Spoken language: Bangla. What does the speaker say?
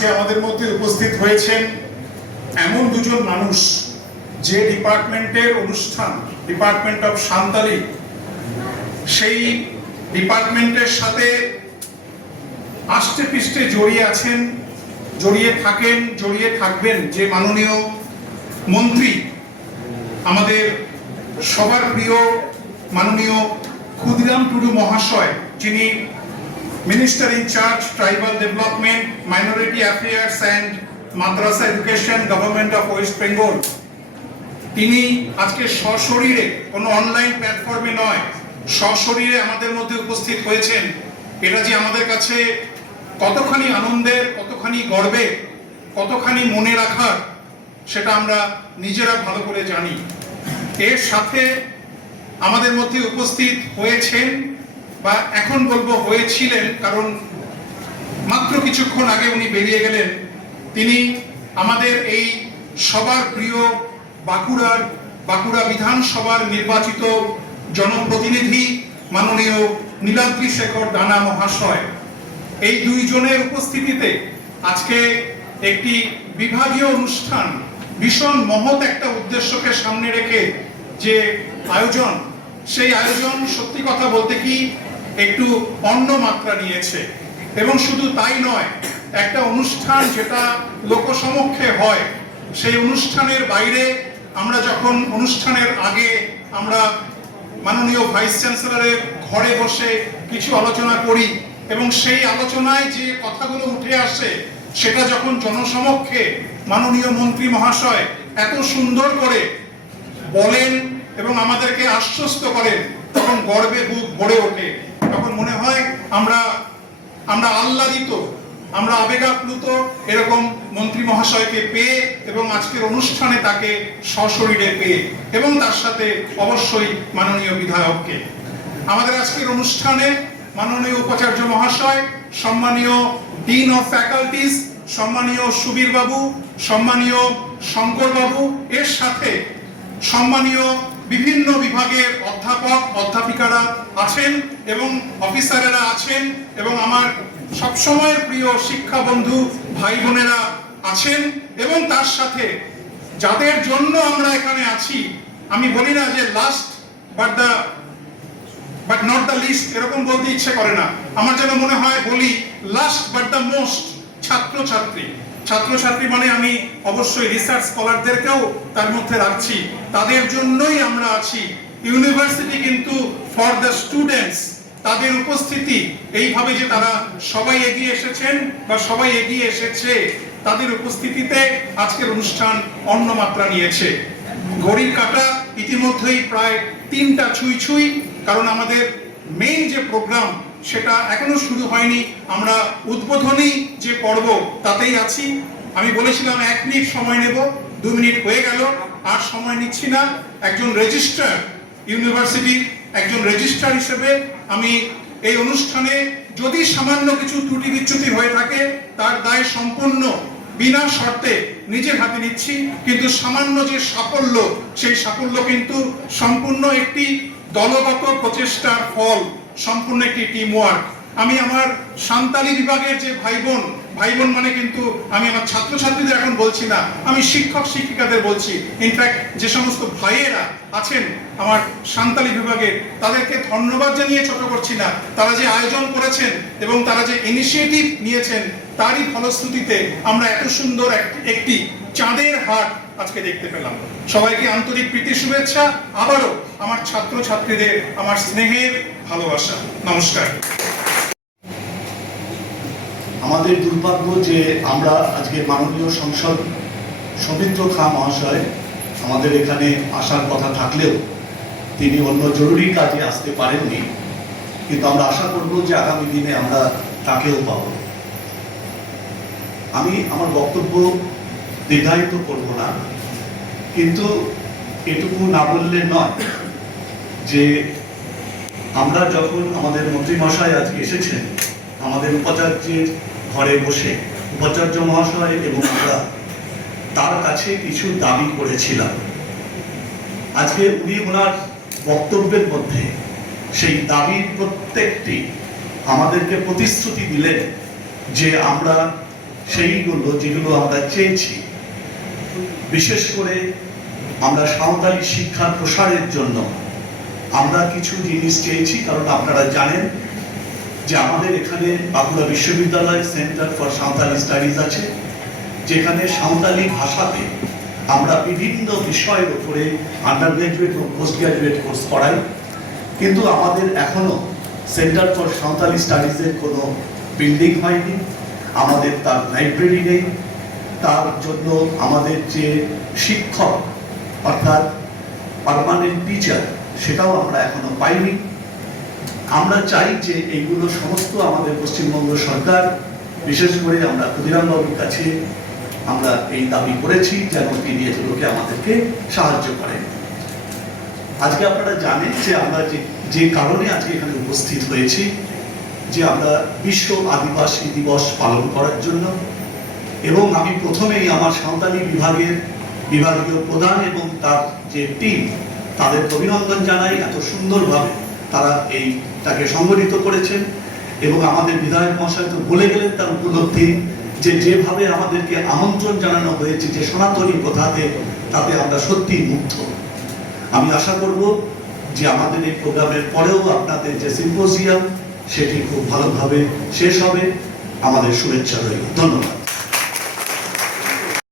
আজকে আমাদের মধ্যে উপস্থিত হয়েছেন এমন দুজন মানুষ যে ডিপার্টমেন্টের অনুষ্ঠান, ডিপার্টমেন্ট অফ সান্তালি, সেই ডিপার্টমেন্টের সাথে আষ্টে পৃষ্ঠে জড়িয়ে আছেন, জড়িয়ে থাকেন, জড়িয়ে থাকবেন যে মাননীয় মন্ত্রী, আমাদের সবার প্রিয় মাননীয় ক্ষুদিরাম টুডু মহাশয়, যিনি minister in charge tribal development, minority affairs and Madrasa education, government of West Bengal. তিনি আজকে সশরীরে, কোনো অনলাইন প্ল্যাটফর্মে নয়, সশরীরে আমাদের মধ্যে উপস্থিত হয়েছেন। এটা যে আমাদের কাছে কতখানি আনন্দের, কতখানি গর্বের, কতখানি মনে রাখার, সেটা আমরা নিজেরা ভালো করে জানি। এর সাথে আমাদের মধ্যে উপস্থিত হয়েছেন, বা এখন বলবো হয়েছিলেন, কারণ মাত্র কিছুক্ষণ আগে উনি বেরিয়ে গেলেন। তিনি আমাদের এই সবার প্রিয় বাঁকুড়া বিধানসভার নির্বাচিত জনপ্রতিনিধি মাননীয় নীলাদ্রি শেখর দানা মহাশয়। এই দুইজনের উপস্থিতিতে আজকে একটি বিভাগীয় অনুষ্ঠান, ভীষণ মহৎ একটা উদ্দেশ্যকে সামনে রেখে যে আয়োজন, সেই আয়োজন সত্যি কথা বলতে কি একটু অন্য মাত্রা নিয়েছে। এবং শুধু তাই নয়, একটা অনুষ্ঠান যেটা লোকসমক্ষে হয়, সেই অনুষ্ঠানের বাইরে আমরা যখন অনুষ্ঠানের আগে আমরা মাননীয় ভাইস চ্যান্সেলরের ঘরে বসে কিছু আলোচনা করি, এবং সেই আলোচনায় যে কথাগুলো উঠে আসে সেটা যখন জনসমক্ষে মাননীয় মন্ত্রী মহাশয় এত সুন্দর করে বলেন এবং আমাদেরকে আশ্বস্ত করেন, তখন গর্বে বুক ভরে ওঠে। তখন মনে হয় আমরা আহ্লাদিত, আমরা আবেগাপ্লুত এরকম মন্ত্রী মহাশয়কে পেয়ে, এবং আজকের অনুষ্ঠানে তাকে সশরীরে পেয়ে, এবং তার সাথে অবশ্যই মাননীয় বিধায়ককে। আমাদের আজকের অনুষ্ঠানে মাননীয় উপাচার্য মহাশয়, সম্মানীয় ডিন অফ ফ্যাকাল্টিজ, সম্মানীয় সুবীর বাবু, সম্মানীয় শঙ্কর বাবু, এর সাথে সম্মানীয় বিভিন্ন বিভাগের অধ্যাপক অধ্যাপিকারা আছেন এবং অফিসারেরা আছেন, এবং আমার সবসময়ের প্রিয় শিক্ষা বন্ধু ভাই বোনেরা আছেন। এবং তার সাথে যাদের জন্য আমরা এখানে আছি, আমি বলি না যে last but not the least, এরকম বলতে ইচ্ছে করে না, আমার যেন মনে হয় বলি লাস্ট বাট দ্য মোস্ট, ছাত্রছাত্রী মানে আমি অবশ্যই রিসার্চ স্কলারদেরকেও তার মধ্যে রাখছি। তাদের জন্যই আমরা আছি। ইউনিভার্সিটি কিন্তু ফর দ্য স্টুডেন্টস, তাদের উপস্থিতি এইভাবে যে তারা সবাই এগিয়ে এসেছেন বা সবাই এগিয়ে এসেছে, তাদের উপস্থিতিতে আজকের অনুষ্ঠান অন্য মাত্রা নিয়েছে। ঘড়ির কাঁটা ইতিমধ্যেই প্রায় 3টা ছুঁই, কারণ আমাদের মেইন যে প্রোগ্রাম সেটা এখনো শুরু হয়নি। আমরা উদ্বোধনী যে পর্ব তাতেই আছি। আমি বলেছিলাম 1 মিনিট সময় নেব, 2 মিনিট হয়ে গেল, আর সময় নিচ্ছি না। একজন রেজিস্ট্রার, ইউনিভার্সিটির একজন রেজিস্ট্রার হিসেবে আমি এই অনুষ্ঠানে যদি সামান্য কিছু ত্রুটি বিচ্যুতি হয়ে থাকে, তার দায় সম্পূর্ণ বিনা শর্তে নিজের হাতে নিচ্ছি। কিন্তু সামান্য যে সাফল্য, সেই সাফল্য কিন্তু সম্পূর্ণ একটি দলগত প্রচেষ্টার ফল, সম্পূর্ণ একটি টিম ওয়ার্ক। আমি আমার সান্তালি বিভাগের যে ভাই বোন মানে কিন্তু আমি আমার ছাত্রছাত্রীদের এখন বলছি না, আমি শিক্ষক শিক্ষিকাদের বলছি। ইনফ্যাক্ট যে সমস্ত ভাইয়েরা আছেন আমার সান্তালি বিভাগের, তাদেরকে ধন্যবাদ জানিয়ে ছোট করছি না। তারা যে আয়োজন করেছেন এবং তারা যে ইনিশিয়েটিভ নিয়েছেন, তারই ফলশ্রুতিতে আমরা এত সুন্দর একটি চাঁদের হাট আজকে দেখতে পেলাম। সবাইকে আন্তরিক প্রীতি শুভেচ্ছা, আবারও আমার ছাত্রছাত্রীদের আমার স্নেহের ভালোবাসা। নমস্কার। আমাদের দুর্ভাগ্য যে আমরা আজকে মাননীয় সংসদ সৌমিত্র খাঁ মহাশয় আমাদের এখানে আসার কথা থাকলেও তিনি অন্য জরুরি কাজে আসতে পারেননি, কিন্তু আমরা আশা করব যে আগামী দিনে আমরা তাকেও পাব। আমি আমার বক্তব্য দীর্ঘায়িত করব না, কিন্তু এটুকু না বললে নয় যে আমরা যখন আমাদের মন্ত্রীমশাই আজকে এসেছেন আমাদের উপাচার্যের ঘরে বসে, উপাচার্য মহাশয় এবং আমরা তার কাছে কিছু দাবি করেছিলাম। আজকে উনি ওনার বক্তব্যের মধ্যে সেই দাবির প্রত্যেকটি আমাদেরকে প্রতিশ্রুতি দিলেন যে আমরা সেইগুলো যেগুলো আমরা চেয়েছি। বিশেষ করে আমরা সাঁওতালি শিক্ষার প্রসারের জন্য আমরা কিছু জিনিস চেয়েছি, কারণ আপনারা জানেন যে আমাদের এখানে বাঁকুড়া বিশ্ববিদ্যালয় সেন্টার ফর সাঁওতালি স্টাডিজ আছে, যেখানে সাঁওতালি ভাষাতে আমরা বিভিন্ন বিষয়ের উপরে আন্ডার গ্রাজুয়েট ও পোস্ট গ্রাজুয়েট কোর্স করাই। কিন্তু আমাদের এখনো সেন্টার ফর সাঁওতালি স্টাডিজের কোনো বিল্ডিং হয়নি, আমাদের তার লাইব্রেরি নেই, তার জন্য আমাদের যে শিক্ষক অর্থাৎ পার্মানেন্ট টিচার সেটাও আমরা এখনো পাইনি। আমরা চাই যে এইগুলো সমস্ত আমাদের পশ্চিমবঙ্গ সরকার, বিশেষ করে আমরা ক্ষুদিরাম বাবুর কাছে আমরা এই দাবি করেছি যেন তিনি এগুলোকে আমাদেরকে সাহায্য করেন। আজকে আপনারা জানেন যে আমরা যে কারণে আজকে এখানে উপস্থিত হয়েছি, যে আমরা বিশ্ব আদিবাসী দিবস পালন করার জন্য। এবং আমি প্রথমেই আমার সাঁওতালি বিভাগের বিভাগীয় প্রধান এবং তার যে টিম তাদের অভিনন্দন জানাই, এত সুন্দরভাবে তারা এইটাকে সংগঠিত করেছেন। এবং আমাদের বিধায়ক মহাশয় তো বলে গেলেন তার উপলব্ধি, যে যেভাবে আমাদেরকে আমন্ত্রণ জানানো হয়েছে যে সনাতনী প্রথাতে, তাতে আমরা সত্যি মুগ্ধ। আমি আশা করব যে আমাদের এই প্রোগ্রামের পরেও আপনাদের যে সিম্পোজিয়াম সেটি খুব ভালোভাবে শেষ হবে। আমাদের শুভেচ্ছা রইল। ধন্যবাদ।